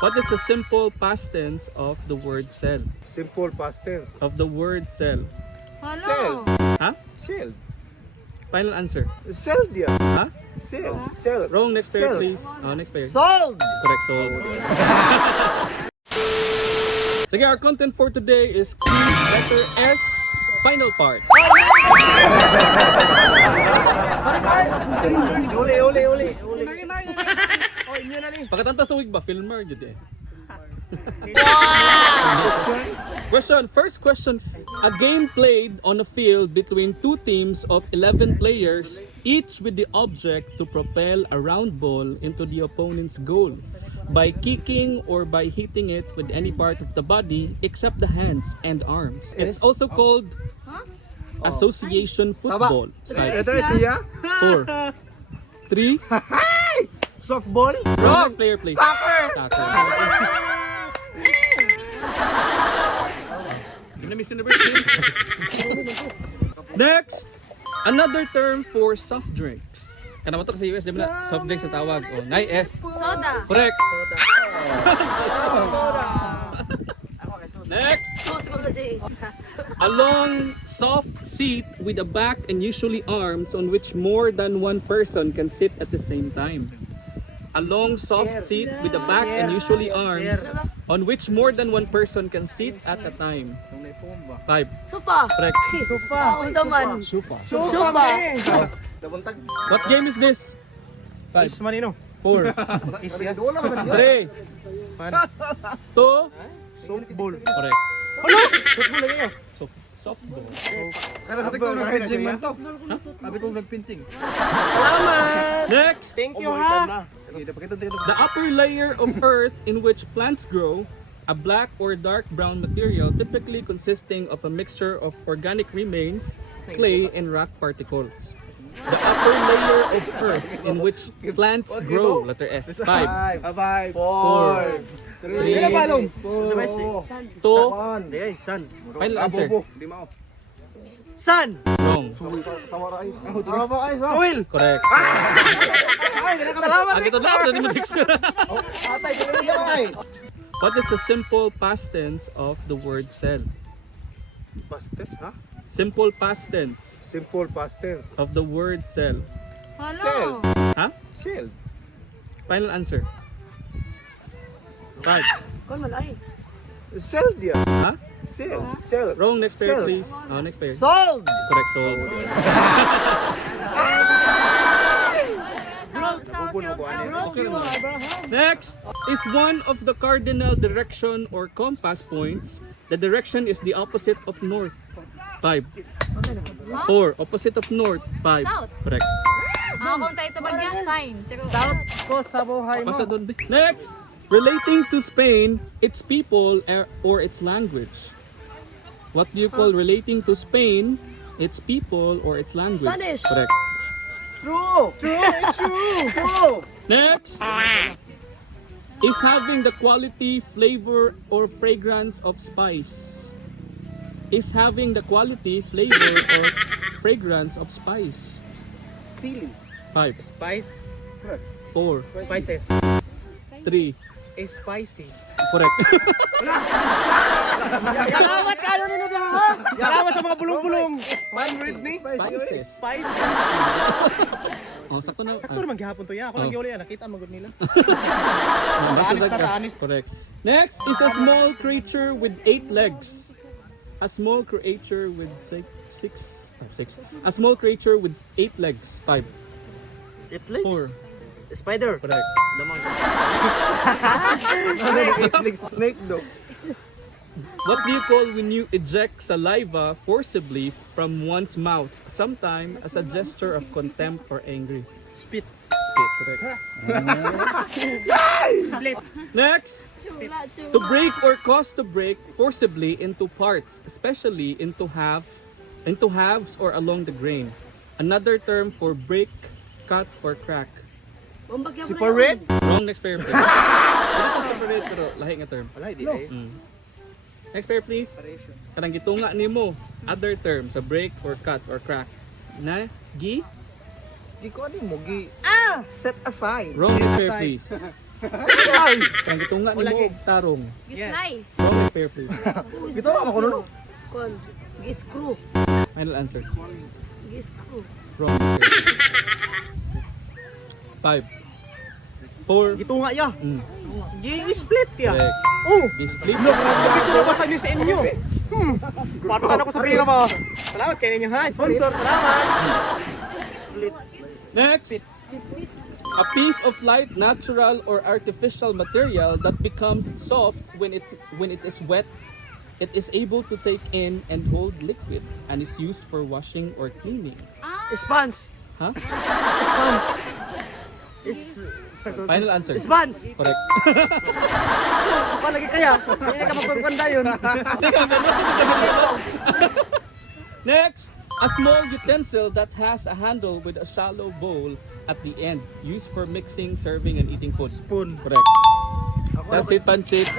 What is the simple past tense of the word cell? Simple past tense. Of the word cell. Cell. Huh? Cell. Final answer. Cell dia. Huh? Cell. Cells. Wrong. Next pair, Cells. please. Next pair. Sold. Correct, sold. Sige, our content for today is letter S, final part. Uli. Pagkatanta sa wig ba? Filmer, yun eh. Question. First question. A game played on a field between two teams of 11 players, each with the object to propel a round ball into the opponent's goal by kicking or by hitting it with any part of the body except the hands and arms. It's also called association football. Ito is dia. 4, 3, Softball. next player please. Soccer. Next, another term for soft drinks. Kana mo to sa US, di ba na soft drinks na tawag? Oh, S. Soda. Correct. Next, a long, soft seat with a back and usually arms on which more than one person can sit at the same time. A long, soft seat with a back and usually arms on which more than one person can sit at a time. 5. Sofa. Correct. Sofa. Sofa. Sofa. What game is this? 5, Manino. 4, 3, 2, Softball. correct. Softball lagi yun. Softball. Sabi ko nag-pinsing man to. Sabi ko nag-pinsing. Next, Thank you ha. the upper layer of earth in which plants grow, a black or dark brown material typically consisting of a mixture of organic remains, clay, and rock particles. The upper layer of earth in which plants grow, letter S. 5, 5, 4, 3, 2, Sun. final answer. Sun. Wrong. Soil. Correct. Salamat. Ang ito lang, hindi mo fix. What is the simple past tense of the word cell? Past tense, ha? Simple past tense Simple past tense. of the word cell. Cell. Huh? Cell. Final answer. 5. Cell dia. Huh? Cell. Cells. Wrong. Next pair, Cells. please. Next pair. Sold. Correct. Sold. Next is one of the cardinal direction or compass points. The direction is the opposite of north. 5. 4. Opposite of north. 5. South. Correct. Kung tayo ito bagya, sign. Ko sa buhay mo. Pasa doon. Next, relating to Spain, its people or its language. What do you call relating to Spain, its people or its language? Spanish. Correct. True. It's true. Next is having the quality, flavor, or fragrance of spice. Is having the quality, flavor, or fragrance of spice. Silly. 5, Spice. 4, Spices. 3. Is spicy. Correct. Salamat kayo nino ba ha? Salamat sa mga bulong-bulong. Man read me. Spices. Spice. Sakto na. Sakto naman gihapon to ya. Ako lang giuli nakita mo gud nila. Taanis taanis. Correct. Next is a small creature with 8 legs. A small creature with 6. A small creature with 8 legs. 5, 4. Spider. Correct. Snake do. What do you call when you eject saliva forcibly from one's mouth, sometimes as a gesture of contempt or angry? Spit. Spit. Correct. Next, to break or cause to break forcibly into parts, especially into halves or along the grain. Another term for break, cut, or crack. Separate. Wrong. Next pair, please. Separate pero lahi nga term. Wala di ay. Next pair, please. Kanang gitunga nimo. Other term sa break or cut or crack. Na gi. Di ko ano mo gi set aside. Wrong. Next pair, please. Ay! Ang gitunga ni mo tarong. Slice. Wrong fair play. Ito ako nun. Kon. Gi-screw. Final answer. Gi-screw. Wrong fair play. 5 4 Gitunga ya. Gi-split ya. Correct. Oh! Display. Gitunga ko sa inyo sa inyo. Paano ako sa pira mo? Salamat kayo ninyo ha. Sponsor, salamat. Split. Next. A piece of light, natural or artificial material that becomes soft when it is wet. It is able to take in and hold liquid and is used for washing or cleaning. Sponge. Huh? Is... Final answer. Sponge. Correct. Palagi kaya. Hindi ka magpapanda yun. Next, a small utensil that has a handle with a shallow bowl at the end, used for mixing, serving, and eating food. Spoon. Correct. That's it, Pansit.